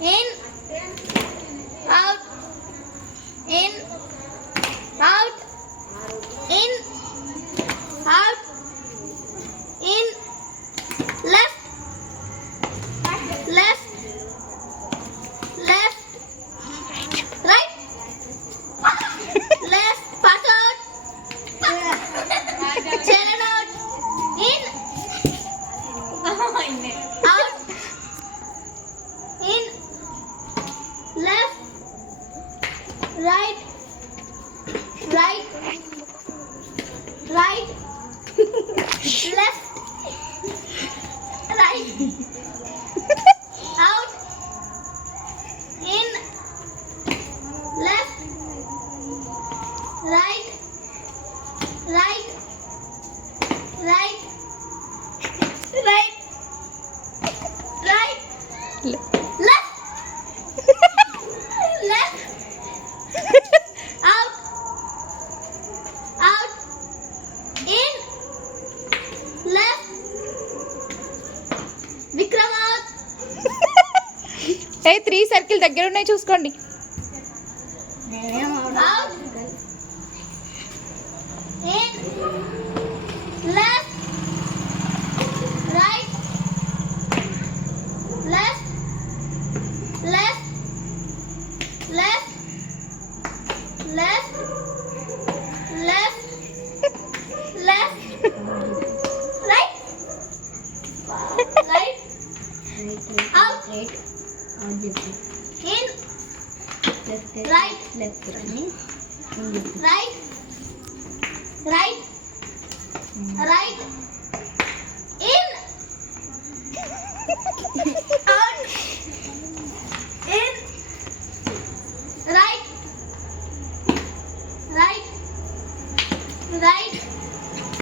in, out, in, out, in, out, in, left, left, left, right, left, pass out, children out, in, out, in, left, right, right, right, left, right, out, in, left, right, right, right, right, right, left, left, out, out, in, left, Vikram out, 3 circle దగ్గర ఉన్నాయి చూసుకోండి. out, in, left, right, left, left, left, left, left, left, right, right, out, in, right, right, right, right, in, out, in, right, right, right,